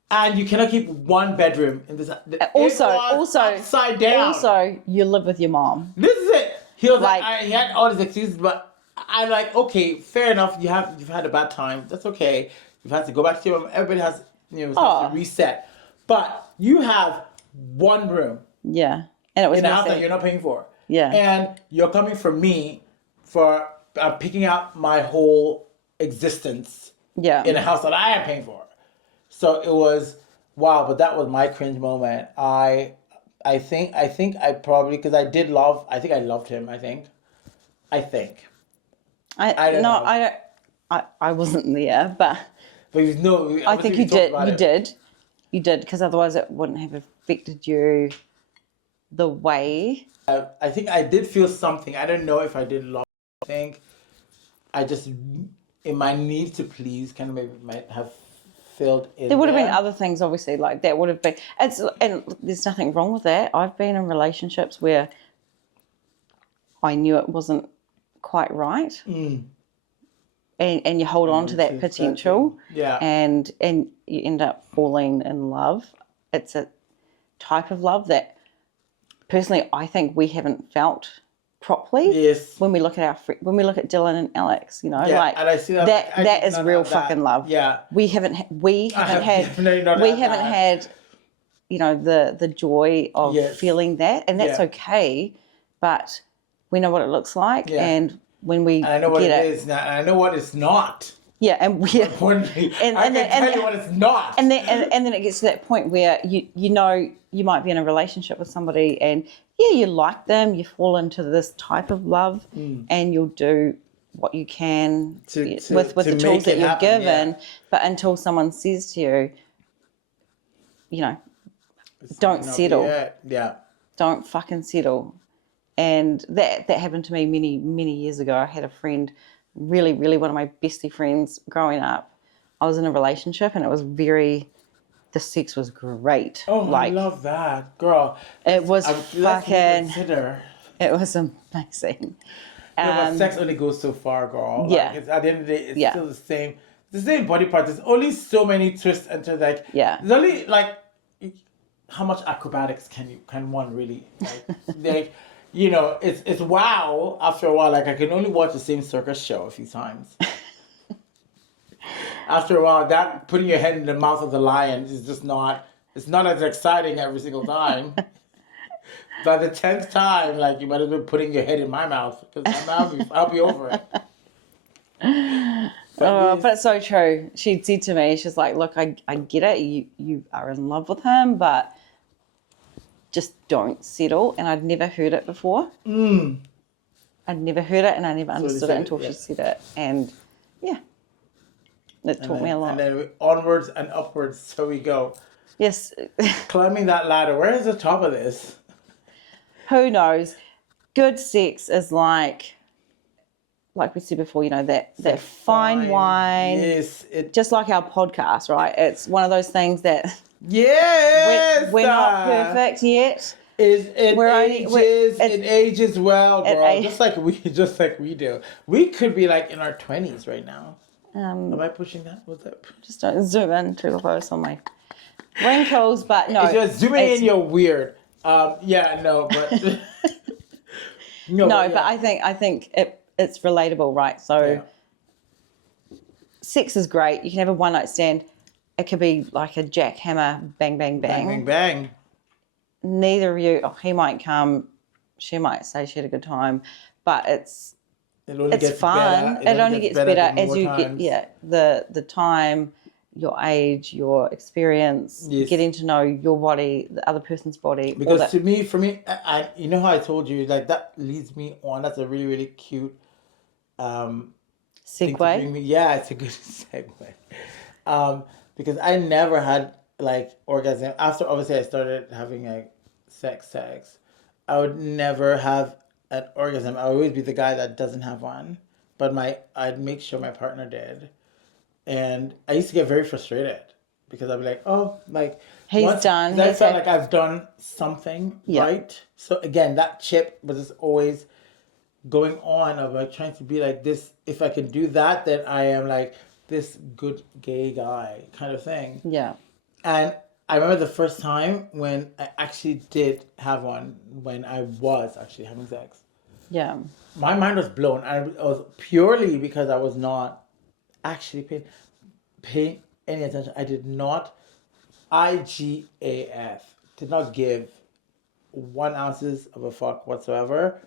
and you cannot keep one bedroom in this. Also, upside down. Also, you live with your mom. This is it. He was like he had all these excuses, but I'm like, okay, fair enough. You've had a bad time. That's okay. You've had to go back to your mom. Everybody has has to reset. But you have one room. Yeah, and it was in a house that you're not paying for. Yeah, and you're coming for me for picking out my whole existence. Yeah, in a house that I am paying for. So it was wow. But that was my cringe moment. I think I probably, because I loved him. I think. I don't know. I wasn't there, but you know, I think you did, because otherwise it wouldn't have affected you the way. I think I did feel something. I don't know if I did love. I think I just, in my need to please, kind of maybe might have filled in. There would have been other things, obviously, like that would have been. And there's nothing wrong with that. I've been in relationships where I knew it wasn't quite right, and you hold on to that potential, and you end up falling in love. It's a type of love that, personally, I think we haven't felt properly. Yes. When we look at Dylan and Alex, and I see that. That is real fucking love. Yeah. We haven't had the joy of feeling that, and that's okay, but we know what it looks like, and when we I know what it is now, and I know what it's not. Yeah, and we I can tell you what it's not. And then it gets to that point where you know you might be in a relationship with somebody, and you like them, you fall into this type of love, and you'll do what you can with the tools that you're given. But until someone says to you, don't settle. Yeah. Don't fucking settle. And that happened to me many, many years ago. I had a friend, really, really one of my bestie friends growing up. I was in a relationship, and it was the sex was great. Oh, I love that, girl. It was fucking. It was amazing. But sex only goes so far, girl. Yeah. Like, at the end of the day, it's still the same. The same body part. There's only so many twists and turns. Like, there's only how much acrobatics can one really like? It's wow. After a while, like I can only watch the same circus show a few times. After a while, that putting your head in the mouth of the lion is just not. It's not as exciting every single time. By the 10th time, like, you might have been putting your head in my mouth, because I'll be over it. But it's so true. She said to me, she's like, look, I get it. You are in love with him, but just don't settle. And I'd never heard it before. I'd never heard it, and I never understood it until she said it. And yeah, it taught me a lot. And then onwards and upwards, so we go. Yes. Climbing that ladder. Where is the top of this? Who knows? Good sex is like we said before, you know, that fine wine. Yes. Just like our podcast, right? It's one of those things that we're not perfect yet. It ages well, bro. Just like we do. We could be like in our 20s right now. Am I pushing that? What's that? Just don't zoom in too close on my wrinkles, but no. If you're zooming in, you're weird. But but I think it's relatable, right? So sex is great. You can have a one night stand. It could be like a jackhammer, bang, bang, bang. Bang, bang, bang. Neither of you, he might come, she might say she had a good time, but it's fun. It only gets better as you get the time, your age, your experience, getting to know your body, the other person's body. Because for me, I you know how I told you, like, that leads me on. That's a really, really cute segue. Yeah, it's a good segue. Because I never had like orgasm after. Obviously, I started having like sex. I would never have an orgasm. I would always be the guy that doesn't have one, but I'd make sure my partner did. And I used to get very frustrated because I'd be like, oh, like he's done. I felt like I've done something right. So again, that chip was just always going on of like trying to be like this. If I can do that, then I am like this good gay guy kind of thing. Yeah. And I remember the first time when I actually did have one, when I was actually having sex. Yeah. My mind was blown. And it was purely because I was not actually paying any attention. I did not, IGAF, did not give 1 ounces of a fuck whatsoever.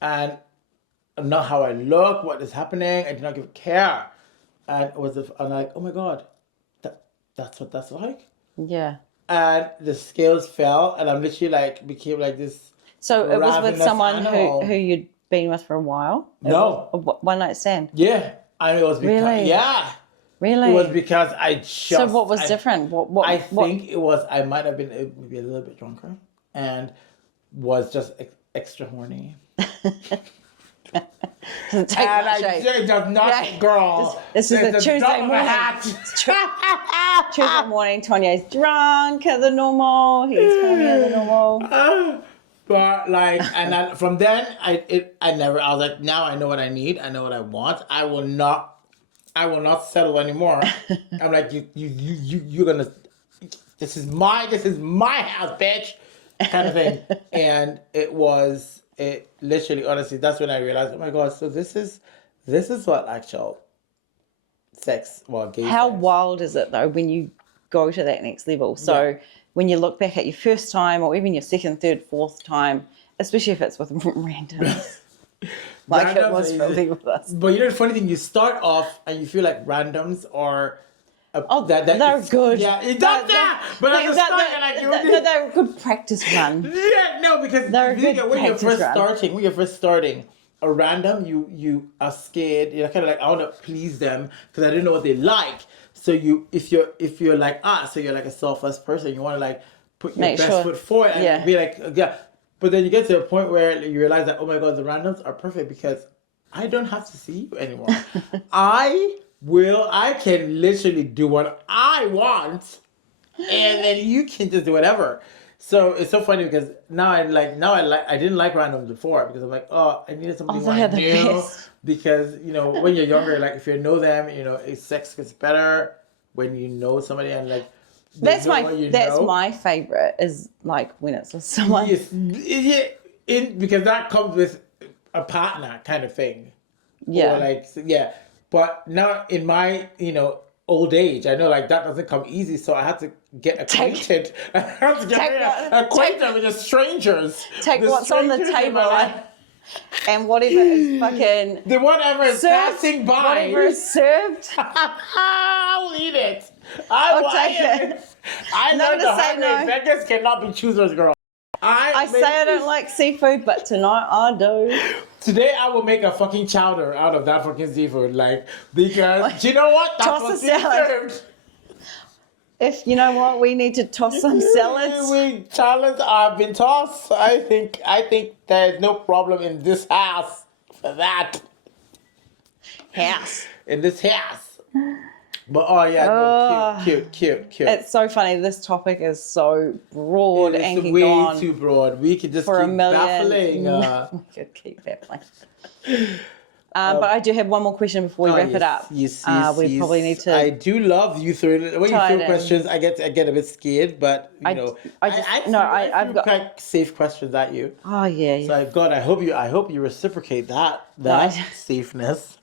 And not how I look, what is happening. I did not give a care. And I'm like, oh my God, that's what that's like? Yeah. And the scales fell, and I'm literally like, became like this. So it was with someone who you'd been with for a while? No. A one night stand? Yeah. And it was because, really? Yeah. Really? It was because I just. So what was different? I think it was, I might have been maybe a little bit drunker and was just extra horny. Doesn't take and much, I just not, girl. This is a Tuesday morning. Tuesday morning, Tonye's drunk at the normal. He's hornier than normal. But like, and then from then, I was like, now I know what I need. I know what I want. I will not settle anymore. I'm like, you're gonna. This is my house, bitch, kind of thing. And it literally, honestly, that's when I realized, oh my God, so this is what actual sex, gay How sex. wild is it though when you go to that next level? So when you look back at your first time or even your second, third, fourth time, especially if it's with randoms, like it was really with us. But you know the funny thing, you start off and you feel like randoms are they're good. Yeah, it does that. But at the start, they're a good practice run. Yeah, no, because when you're first starting a random, you are scared. You're kind of like, I want to please them because I didn't know what they like. So if you're like so you're like a selfless person. You want to like put your best foot forward and be like, yeah. But then you get to a point where you realize that, oh my God, the randoms are perfect because I don't have to see you anymore. I can literally do what I want, and then you can just do whatever. So it's so funny because I didn't like randoms before because I'm like, oh, I needed somebody who I knew. Because, when you're younger, like if you know them, sex gets better when you know somebody and like that's my favorite is like when it's with someone. Yes, because that comes with a partner kind of thing. Yeah. Or like, yeah. But now in my, old age. I know like that doesn't come easy, so I had to get acquainted. I had to get acquainted with the strangers. Take the what's on the strangers in table my life. and whatever is fucking The whatever is served, passing by. whatever is served, I'll eat it. I will take it. I No learned to the say hard way. no. Beggars cannot be choosers, girl. I say I don't like seafood, but tonight I do. Today I will make a fucking chowder out of that fucking seafood, like, because do you know what? That's Toss what's a being salad. served. If you know what, we need to toss some salads. Salads have been tossed. I think there's no problem in this house for that. House. In this house. But oh yeah, no, cute. It's so funny. This topic is so broad and It's can way go on too broad. We could just for keep a million. baffling. We could keep baffling. But I do have one more question before we wrap it up. Yes, we probably need to. I do love you throw when you tie it throw in. questions. I get a bit scared, but you know, I've got quite safe questions at you. Oh yeah. So God, I hope you reciprocate that safeness.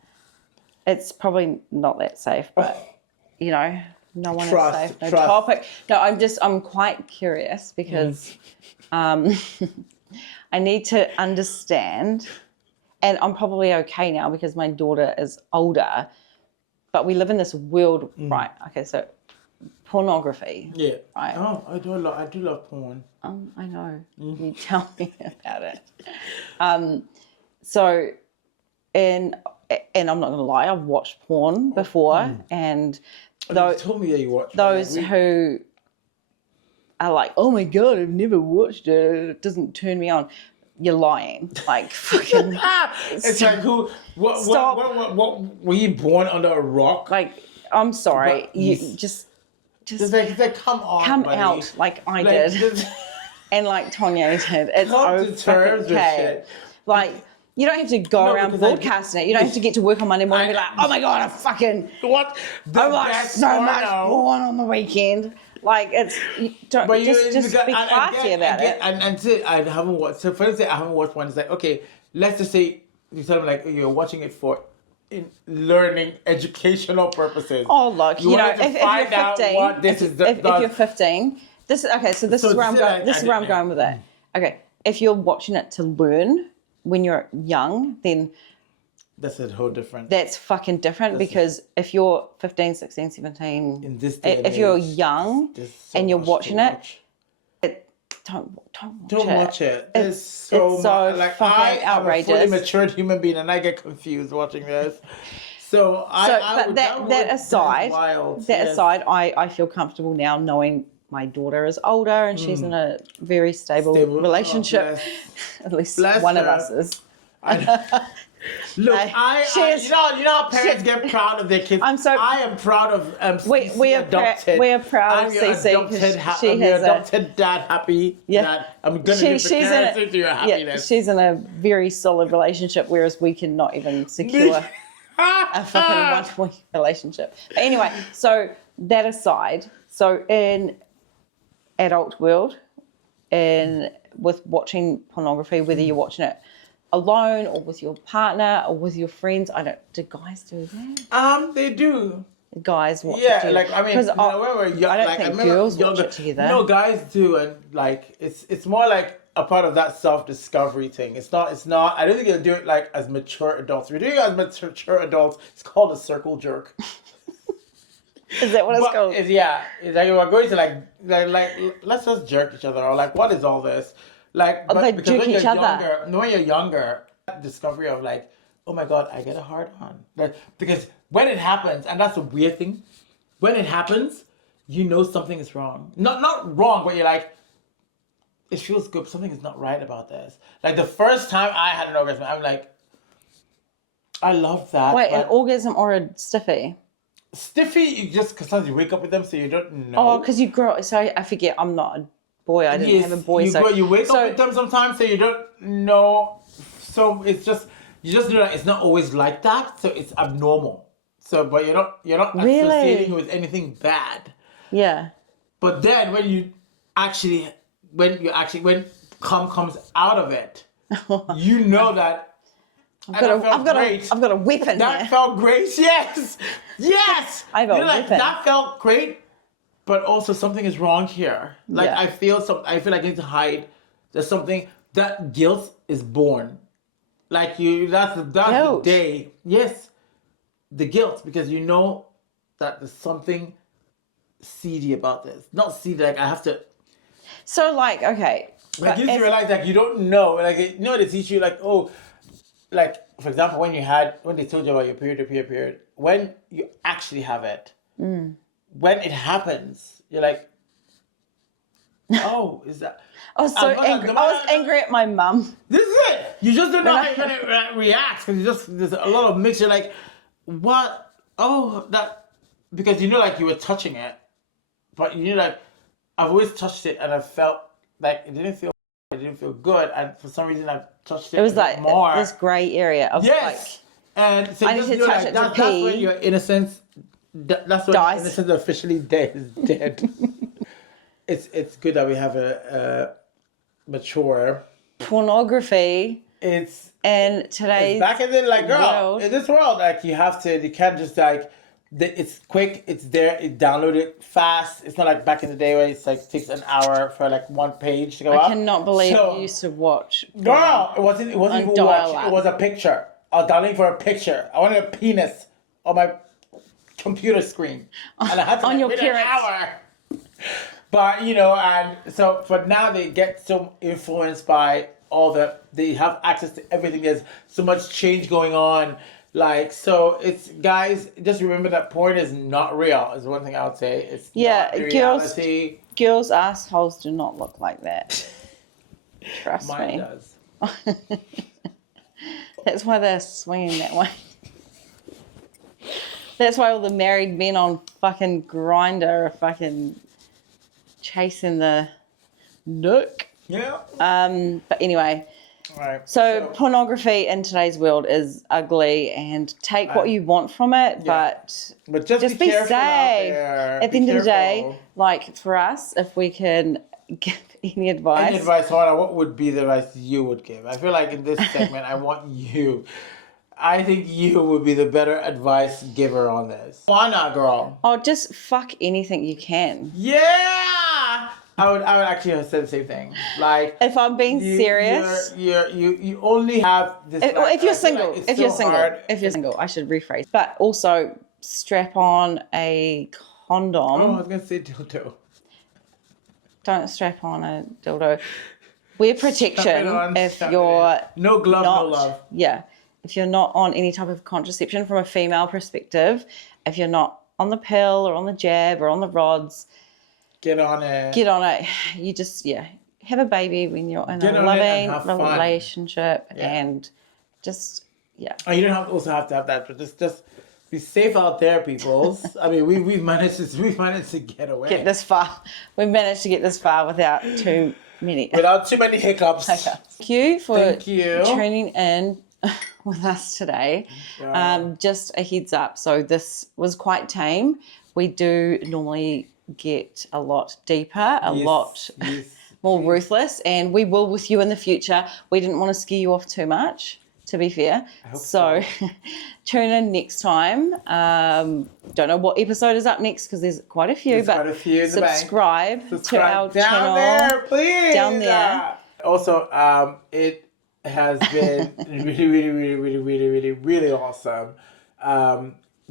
It's probably not that safe, but you know, no one is safe. No trust. topic. No, I'm quite curious because I need to understand, and I'm probably okay now because my daughter is older, but we live in this world, right? Okay, so pornography. Yeah. Right. Oh, I do love porn. I know. You tell me about it. So, and I'm not gonna lie, I've watched porn before, and You told me that you watched those who are like, oh my God, I've never watched it, it doesn't turn me on. You're lying. Like, fucking. It's like what were you born under a rock? Like, I'm sorry. But You yes. just They come on, buddy. out like I did. And like Tonye did. It's Come to terms with okay. shit. Like, you don't have to go around because broadcasting it. You don't have to get to work on Monday morning and be like, oh my God, What? I watch so much porn on the weekend. Like, it's, just be classy about it. And say I haven't watched, so for instance, I haven't watched one. It's like, okay, let's just say, you tell them like, you're watching it for learning, educational purposes. Oh, look, if you're 15, if you're 15, this is where I'm going. This is where I'm going with it. Okay, if you're watching it to learn when you're young, then that's a whole different. That's fucking different because if you're 15, 16, 17, in this day if you're young and you're watching it, don't watch it. It's so much. Like, I am a fully matured human being and I get confused watching this. That aside, I feel comfortable now knowing my daughter is older and she's in a very stable relationship. At least one of us is. Look, you know how parents get proud of their kids. I am proud of we are adopted. We are proud of Cece. I'm your adopted dad happy that I'm going to give the parents into your happiness. Yeah, she's in a very solid relationship, whereas we cannot even secure a fucking 1 week relationship. But anyway, so that aside, so in adult world and with watching pornography, whether you're watching it alone or with your partner or with your friends, do guys do that? They do. Guys watch it yeah, too. like I mean, when we were young, I don't think girls watch it together. No, guys do, and like it's more like a part of that self-discovery thing. It's not. I don't think you'll do it like as mature adults. If you're doing it as mature adults, it's called a circle jerk. Is that what it's called? It's like we're going to like let's just jerk each other, or like what is all this? Like, they jerk each other. When you're younger, that discovery of like, oh my God, I get a hard on. Like, because when it happens, and that's a weird thing, when it happens, you know something is wrong. Not wrong, but you're like, it feels good. Something is not right about this. Like the first time I had an orgasm, I'm like, I love that. Wait, an orgasm or a stiffy? Stiffy, you just because sometimes you wake up with them, so you don't know. Oh, because you grow. So I forget. I'm not a boy. I didn't have a boy. You wake up with them sometimes, so you don't know. So it's just you just know that it's not always like that. So it's abnormal. So, but you're not associating with anything bad. Yeah. But then when cum comes out of it, you know that. I've got a weapon That here. felt great. Yes. Yes. I have a weapon. That felt great, but also something is wrong here. Like Yeah. I feel like I need to hide. There's something that guilt is born. Like that's the day. Yes. The guilt, because you know that there's something seedy about this. Not seedy, like I have to. So like, okay. Like you realize, like you don't know, like they teach you, like, oh, like for example, when they told you about your period, when you actually have it, when it happens, you're like, oh, is that? I was so angry. I was angry at my mum. This is it. You just don't know how you're gonna react, because there's a lot of mixture. Like, what? Oh, that, because like you were touching it, but like I've always touched it and I felt like it didn't feel good, and for some reason I touched it. It was like more this grey area of and so I need to touch it to that's pee. when your innocence. That's when Dies. your innocence officially dead. It's good that we have a mature pornography. It's today's back in the girl world. In this world, like you can't just it's quick, it's there, it downloaded fast. It's not like back in the day where it's like takes an hour for like one page to go up. I cannot believe you used to watch. Girl, it wasn't even watch. It was a picture. I was downloading for a picture. I wanted a penis on my computer screen, and I had to on your wait parents. an hour. But and so but now they get so influenced by they have access to everything. There's so much change going on. Like, so it's, guys, just remember that porn is not real, is one thing I would say. It's not reality. Girls' assholes do not look like that. Trust me. Mine does. That's why they're swinging that way. That's why all the married men on fucking Grindr are fucking chasing the nook. Yeah. But anyway. Right. So pornography in today's world is ugly, and take what you want from it, but just be safe. At the end of the day, like for us, if we can give any advice. Hoana, what would be the advice you would give? I feel like in this segment, I think you would be the better advice giver on this. Why not, girl? Oh, just fuck anything you can. Yeah! I would actually have said the same thing. Like, if I'm being serious, you only have this. If you're single, if you're single, I should rephrase. But also strap on a condom. Oh, I was gonna say dildo. Don't strap on a dildo. Wear protection if you're no glove, no love. Yeah, if you're not on any type of contraception from a female perspective, if you're not on the pill or on the jab or on the rods. Get on it. You just, have a baby when you're in a loving relationship and just, Oh, you don't have to have that, but just be safe out there, peoples. I mean, we've managed to get away. Get this far. We've managed to get this far without too many hiccups. Thank you for tuning in with us today. Just a heads up. So this was quite tame. We do normally get a lot deeper, a lot more ruthless, and we will with you in the future. We didn't want to scare you off too much, to be fair. So tune in next time. Don't know what episode is up next because there's quite a few, subscribe to our channel. There, please. Down there. Also, it has been really awesome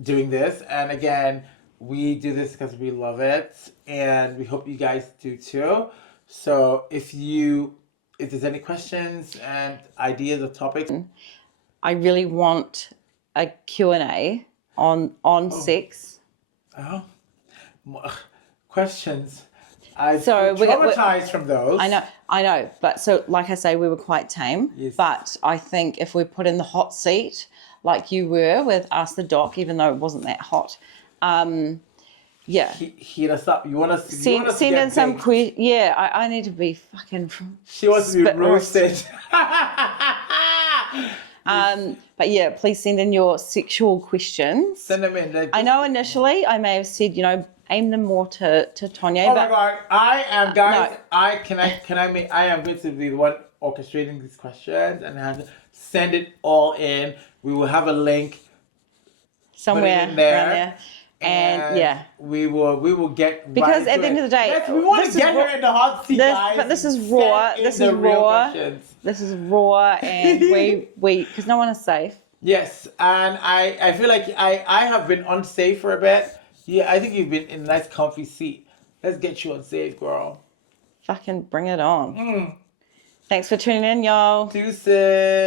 doing this. And again, we do this because we love it, and we hope you guys do too. So if there's any questions and ideas of topics, I really want a Q&A on sex. Oh, questions. I'm traumatized from those. I know. But so, like I say, we were quite tame. Yes. But I think if we put in the hot seat, like you were with Ask the Doc, even though it wasn't that hot. Heat us up. You want us to send in some questions. Yeah, I need to be fucking. She wants to be roasted. But yeah, please send in your sexual questions. Send them in. I know initially I may have said, aim them more to Tonye. Oh my God, I am, guys. No. I am going to be the one orchestrating these questions and send it all in. We will have a link somewhere in there. around there. And yeah, we will get because right at the end of the day, yes, we want this to is get her in the hot seat, guys. But this is raw. Send in This the is real raw. questions. This is raw, and we because no one is safe. Yes, and I feel like I have been unsafe for a bit. Yeah, I think you've been in a nice comfy seat. Let's get you unsafe, girl. Fucking bring it on. Thanks for tuning in, y'all. Deuces.